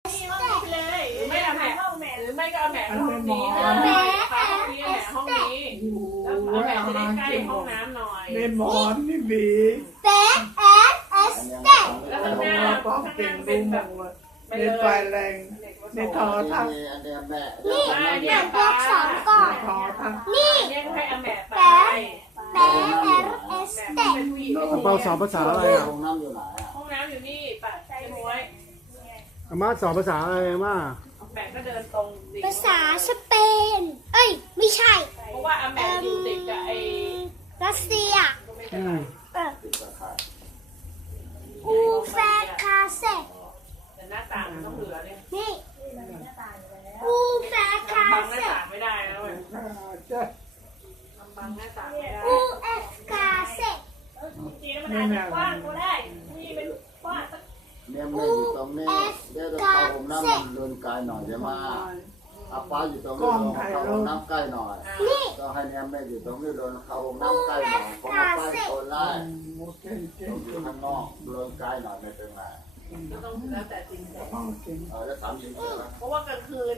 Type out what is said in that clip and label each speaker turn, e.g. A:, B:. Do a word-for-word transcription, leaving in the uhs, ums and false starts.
A: นี่ห้องนี้ไปเลยหรือไม่เอาแหม่ห้องแหม่หรือไม่ก็เอาแหม่ห้องนี้
B: แหม่
A: ห้องนี้ห้องนี้แหม่ห้องนี้แล้วเอาแหม่จะได้ใกล้ห้องน้ำหน่อย
C: เล่นหมอนนี่บี
B: เตะแอนเอสเตะ
A: แล้วข้างหน้า
C: เราก็
A: ข้างห
C: เก่
A: น้าง
C: ดู
A: เป็น
C: หม
A: แบบ
C: ดเลย
A: ไป
C: เล่น
A: เล
C: ไฟ
A: ย
C: แรงในทอทั้ง
D: อันเดียวแม่
B: นี่
A: เนี่ย
B: แบ่งพวกสองก่อน
C: ทอทั้ง
B: นี่
A: เนี่ยให้เอาแหม่ไป
B: เตะแอนเอส
A: แหม่
B: เตะ
A: เป็นผู้หญิง
E: อาเปาสอนภาษาอะไรอ่ะ
D: ห้องน้ำอยู่ไหนอ่ะ
A: ห้องน้ำอยู่นี่ปัดใช้ม้วย
E: อาม่าสอนภาษาอะไรมา
A: แหม่ก็เดินตรงดิ
B: ภาษาสเปน เอ้ย ไม่ใช่
A: เพราะว่าอาแหม่อยู่ติดกับไอ้
B: รัสเซีย
E: อืม
B: เออ
D: ติดกับใคร
B: อูแฟคาเซ
A: แต่หน้าต่างมันต้องเหลือเนี่ย
B: นี่อูแฟคา
A: บังห
B: เซ
A: น้าต่างไม่ได้นะเว้ย
C: จะ
A: บังหน้าต่างไม่ได้
B: อูเอฟคาเซ
A: จริงๆมันอาจจะกว้างก็ได้นี่เป็นกว้างสัก
D: เนี่ยแม่อยู่ตรงนี้เดี๋ยวเราเข้าห้องน้ำมันเดินไกลหน่อยใช่ไหมอาป้าอยู่ตรงนี้เข้าห้องน้ำใกล้หน่อย
B: นี่
D: ก็ให้เนี่ยแม่อยู่ตรงนี้เดินเข้าห้องน้ำใกล้หน่อยเพราะว่าป้าคนไล่
C: โอเคเก่
D: ต้อง งอยู่ข้างนอกเดินไกลหน่อยไม่เป็นไร
A: ก็ต้องแล้วแต่จริง
C: ห้องเก่ง
D: เออแล้วสามยิงเสร็จแล้ว
A: เพราะว่ากลางคืน